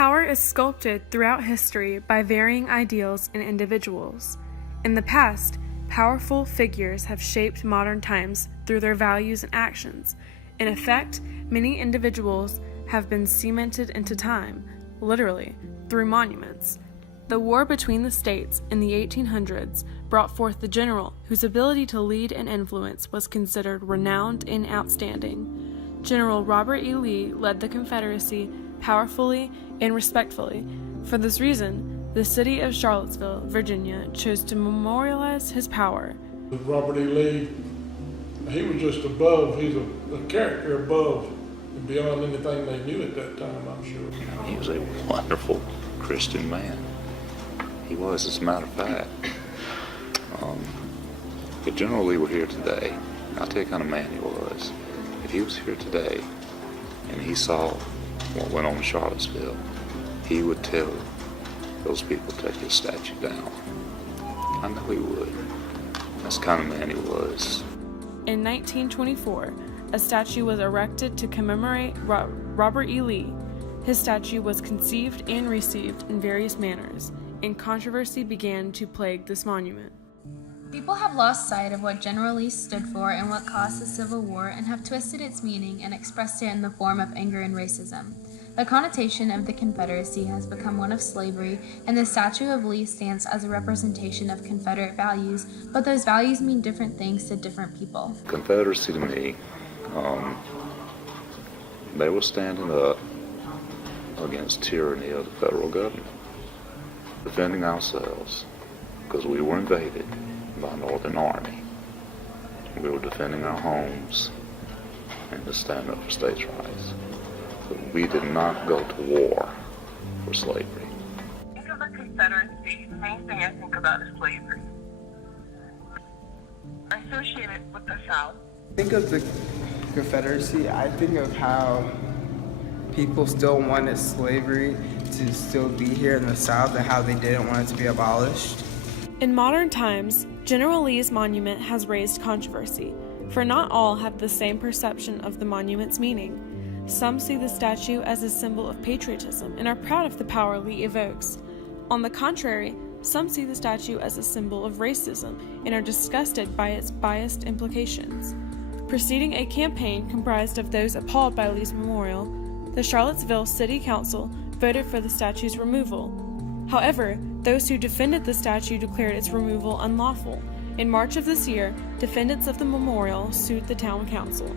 Power is sculpted throughout history by varying ideals and individuals. In the past, powerful figures have shaped modern times through their values and actions. In effect, many individuals have been cemented into time, literally, through monuments. The war between the states in the 1800s brought forth the general whose ability to lead and influence was considered renowned and outstanding. General Robert E. Lee led the Confederacy powerfully and respectfully. For this reason, the city of Charlottesville, Virginia, chose to memorialize his power. Robert E. Lee, he was just above, he's a character above and beyond anything they knew at that time, I'm sure. He was a wonderful Christian man. He was, as a matter of fact. If General Lee were here today, I'll tell you what kind of man he was. If he was here today and he saw what went on in Charlottesville, he would tell those people to take his statue down. I know he would. That's the kind of man he was. In 1924, a statue was erected to commemorate Robert E. Lee. His statue was conceived and received in various manners, and controversy began to plague this monument. People have lost sight of what General Lee stood for and what caused the Civil War, and have twisted its meaning and expressed it in the form of anger and racism. The connotation of the Confederacy has become one of slavery, and the statue of Lee stands as a representation of Confederate values, but those values mean different things to different people. Confederacy to me, they were standing up against tyranny of the federal government, defending ourselves because we were invaded by a Northern Army. We were defending our homes and to stand up for states' rights. But we did not go to war for slavery. Think of the Confederacy, the main thing I think about is slavery. I associate it with the South. Think of the Confederacy, I think of how people still wanted slavery to still be here in the South and how they didn't want it to be abolished. In modern times, General Lee's monument has raised controversy, for not all have the same perception of the monument's meaning. Some see the statue as a symbol of patriotism and are proud of the power Lee evokes. On the contrary, some see the statue as a symbol of racism and are disgusted by its biased implications. Preceding a campaign comprised of those appalled by Lee's memorial, the Charlottesville City Council voted for the statue's removal. However, those who defended the statue declared its removal unlawful. In March of this year, defendants of the memorial sued the town council.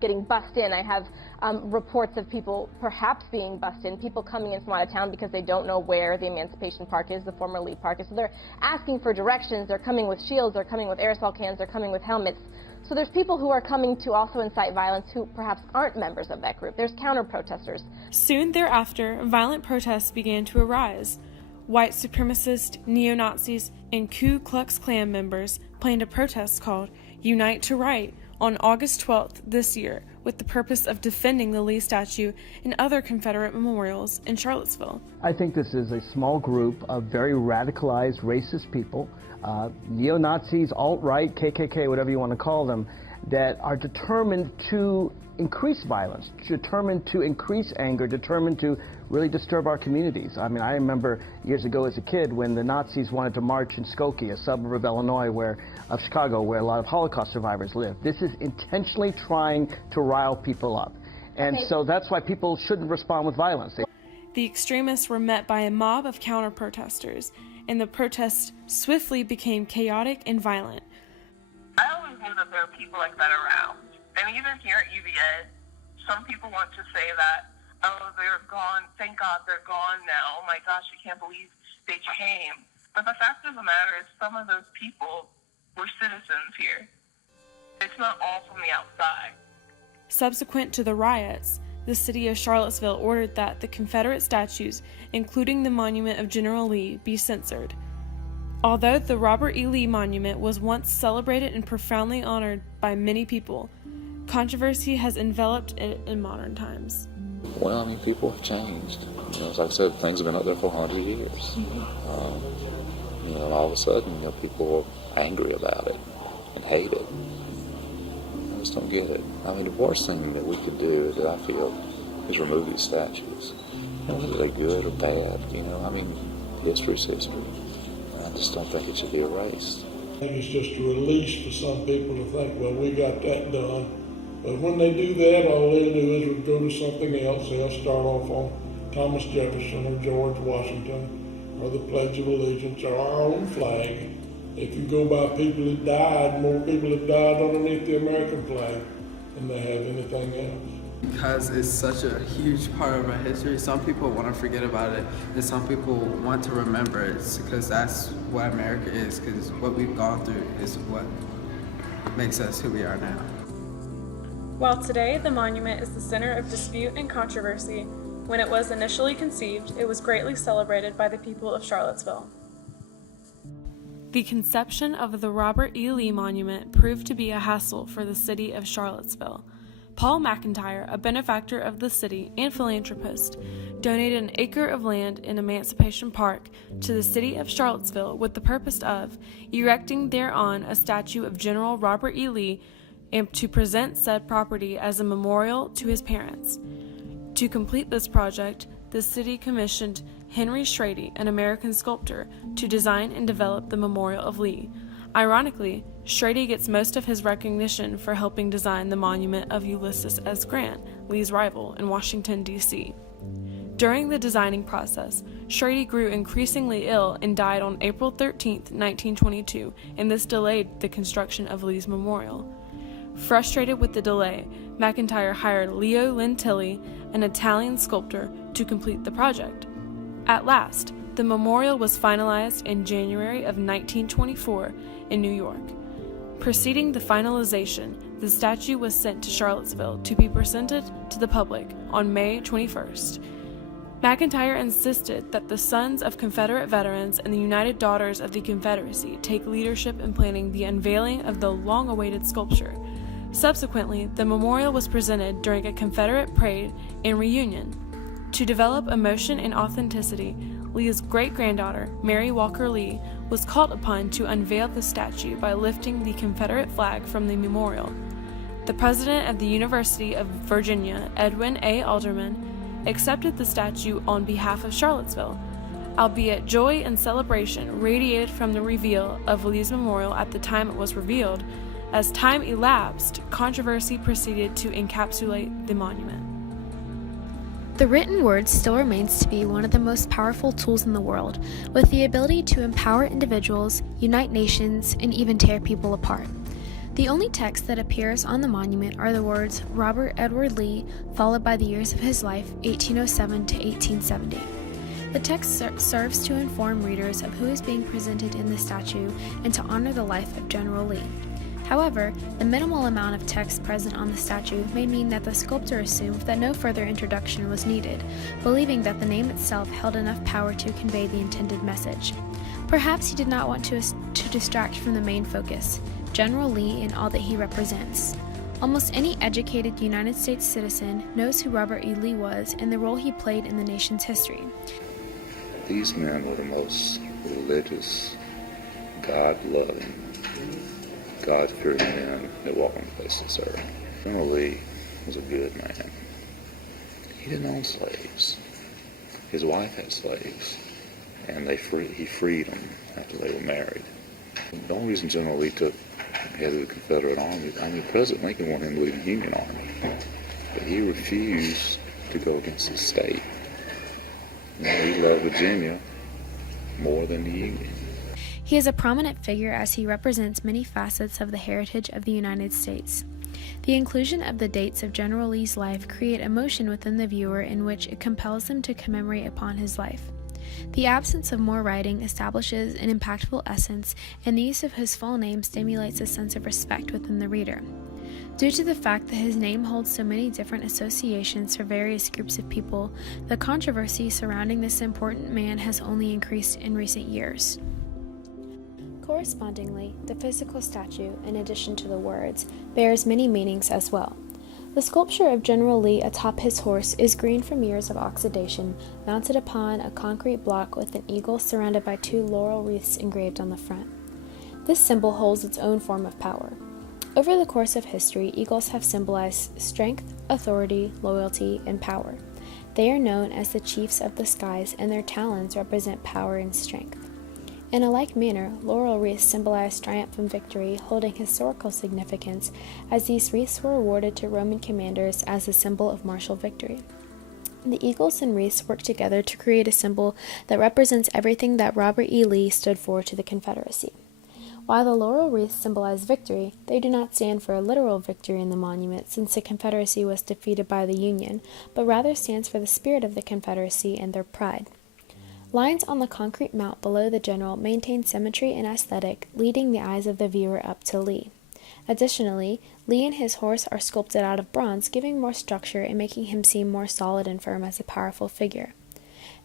Getting bussed in. I have reports of people perhaps being bussed in, people coming in from out of town because they don't know where the Emancipation Park is, the former Lee Park is. So they're asking for directions, they're coming with shields, they're coming with aerosol cans, they're coming with helmets. So there's people who are coming to also incite violence who perhaps aren't members of that group. There's counter-protesters. Soon thereafter, violent protests began to arise. White supremacists, neo-Nazis, and Ku Klux Klan members planned a protest called Unite to Right on August 12th this year with the purpose of defending the Lee statue and other Confederate memorials in Charlottesville. I think this is a small group of very radicalized racist people, neo-Nazis, alt-right, KKK, whatever you want to call them, that are determined to increase violence, determined to increase anger, determined to really disturb our communities. I mean, I remember years ago as a kid when the Nazis wanted to march in Skokie, a suburb of Illinois, of Chicago, where a lot of Holocaust survivors live. This is intentionally trying to rile people up. And so that's why people shouldn't respond with violence. The extremists were met by a mob of counter-protesters, and the protests swiftly became chaotic and violent. I always knew that there were people like that around. And even here at UVA, some people want to say that, oh, they're gone, thank God they're gone now, oh my gosh, I can't believe they came. But the fact of the matter is some of those people were citizens here. It's not all from the outside. Subsequent to the riots, the city of Charlottesville ordered that the Confederate statues, including the monument of General Lee, be censored. Although the Robert E. Lee Monument was once celebrated and profoundly honored by many people, controversy has enveloped it in modern times. Well, I mean, people have changed. You know, like I said, things have been up there for 100 years. You know, and all of a sudden, you know, people are angry about it and hate it. I just don't get it. I mean, the worst thing that we could do, that I feel, is remove these statues. Whether they're good or bad, history's history. I just don't think it should be erased. I think it's just a release for some people to think, well, we got that done. But when they do that, all they'll do is go to something else. They'll start off on Thomas Jefferson or George Washington or the Pledge of Allegiance or our own flag. If you go by people that died, more people have died underneath the American flag than they have anything else. Because it's such a huge part of our history, some people want to forget about it, and some people want to remember it, because that's what America is, because what we've gone through is what makes us who we are now. While today the monument is the center of dispute and controversy, when it was initially conceived, it was greatly celebrated by the people of Charlottesville. The conception of the Robert E. Lee Monument proved to be a hassle for the city of Charlottesville. Paul McIntyre, a benefactor of the city and philanthropist, donated an acre of land in Emancipation Park to the city of Charlottesville with the purpose of erecting thereon a statue of General Robert E. Lee and to present said property as a memorial to his parents. To complete this project, the city commissioned Henry Schrady, an American sculptor, to design and develop the memorial of Lee. Ironically, Schrady gets most of his recognition for helping design the monument of Ulysses S. Grant, Lee's rival, in Washington, D.C. During the designing process, Schrady grew increasingly ill and died on April 13, 1922, and this delayed the construction of Lee's memorial. Frustrated with the delay, McIntyre hired Leo Lentilli, an Italian sculptor, to complete the project. At last, the memorial was finalized in January of 1924 in New York. Preceding the finalization, the statue was sent to Charlottesville to be presented to the public on May 21st. McIntyre insisted that the sons of Confederate veterans and the United Daughters of the Confederacy take leadership in planning the unveiling of the long-awaited sculpture. Subsequently, the memorial was presented during a Confederate parade and reunion. To develop emotion and authenticity, Lee's great-granddaughter, Mary Walker Lee, was called upon to unveil the statue by lifting the Confederate flag from the memorial. The president of the University of Virginia, Edwin A. Alderman, accepted the statue on behalf of Charlottesville. Albeit joy and celebration radiated from the reveal of Lee's memorial at the time it was revealed, as time elapsed, controversy proceeded to encapsulate the monument. The written word still remains to be one of the most powerful tools in the world, with the ability to empower individuals, unite nations, and even tear people apart. The only text that appears on the monument are the words Robert Edward Lee, followed by the years of his life, 1807 to 1870. The text serves to inform readers of who is being presented in the statue and to honor the life of General Lee. However, the minimal amount of text present on the statue may mean that the sculptor assumed that no further introduction was needed, believing that the name itself held enough power to convey the intended message. Perhaps he did not want to distract from the main focus, General Lee and all that he represents. Almost any educated United States citizen knows who Robert E. Lee was and the role he played in the nation's history. These men were the most religious, God-loving, God-fearing men that walked on the face of this earth. General Lee was a good man. He didn't own slaves. His wife had slaves, and he freed them after they were married. The only reason General Lee took head of the Confederate Army, President Lincoln wanted him to lead the Union Army, but he refused to go against his state. He loved Virginia more than the Union. He is a prominent figure as he represents many facets of the heritage of the United States. The inclusion of the dates of General Lee's life create emotion within the viewer in which it compels them to commemorate upon his life. The absence of more writing establishes an impactful essence, and the use of his full name stimulates a sense of respect within the reader. Due to the fact that his name holds so many different associations for various groups of people, the controversy surrounding this important man has only increased in recent years. Correspondingly, the physical statue, in addition to the words, bears many meanings as well. The sculpture of General Lee atop his horse is green from years of oxidation, mounted upon a concrete block with an eagle surrounded by 2 laurel wreaths engraved on the front. This symbol holds its own form of power. Over the course of history, eagles have symbolized strength, authority, loyalty, and power. They are known as the chiefs of the skies, and their talons represent power and strength. In a like manner, laurel wreaths symbolize triumph and victory, holding historical significance, as these wreaths were awarded to Roman commanders as a symbol of martial victory. The eagles and wreaths work together to create a symbol that represents everything that Robert E. Lee stood for to the Confederacy. While the laurel wreaths symbolize victory, they do not stand for a literal victory in the monument, since the Confederacy was defeated by the Union, but rather stands for the spirit of the Confederacy and their pride. Lines on the concrete mount below the general maintain symmetry and aesthetic, leading the eyes of the viewer up to Lee. Additionally, Lee and his horse are sculpted out of bronze, giving more structure and making him seem more solid and firm as a powerful figure.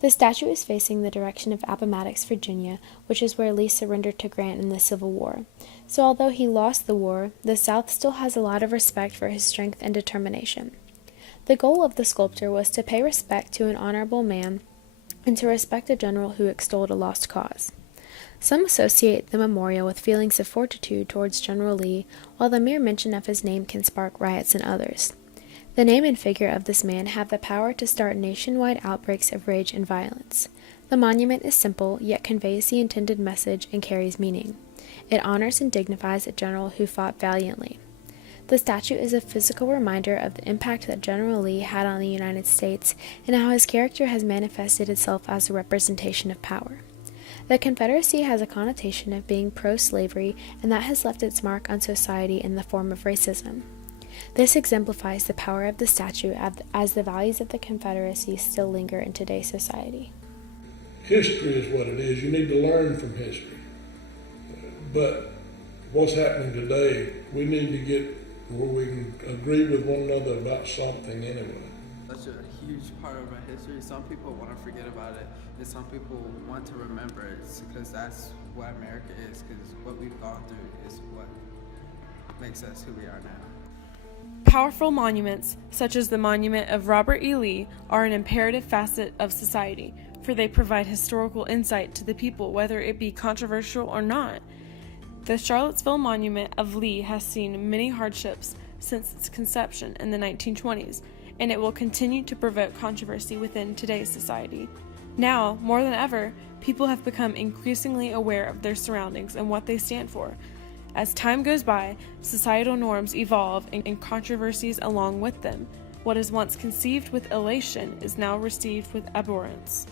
The statue is facing the direction of Appomattox, Virginia, which is where Lee surrendered to Grant in the Civil War. So although he lost the war, the South still has a lot of respect for his strength and determination. The goal of the sculptor was to pay respect to an honorable man and to respect a general who extolled a lost cause. Some associate the memorial with feelings of fortitude towards General Lee, while the mere mention of his name can spark riots in others. The name and figure of this man have the power to start nationwide outbreaks of rage and violence. The monument is simple, yet conveys the intended message and carries meaning. It honors and dignifies a general who fought valiantly. The statue is a physical reminder of the impact that General Lee had on the United States and how his character has manifested itself as a representation of power. The Confederacy has a connotation of being pro-slavery, and that has left its mark on society in the form of racism. This exemplifies the power of the statue as the values of the Confederacy still linger in today's society. History is what it is. You need to learn from history. But what's happening today, we need to get where we can agree with one another about something anyway. Such a huge part of our history. Some people want to forget about it, and some people want to remember it because that's what America is, because what we've gone through is what makes us who we are now. Powerful monuments, such as the monument of Robert E. Lee, are an imperative facet of society, for they provide historical insight to the people, whether it be controversial or not. The Charlottesville Monument of Lee has seen many hardships since its conception in the 1920s, and it will continue to provoke controversy within today's society. Now, more than ever, people have become increasingly aware of their surroundings and what they stand for. As time goes by, societal norms evolve and controversies along with them. What is once conceived with elation is now received with abhorrence.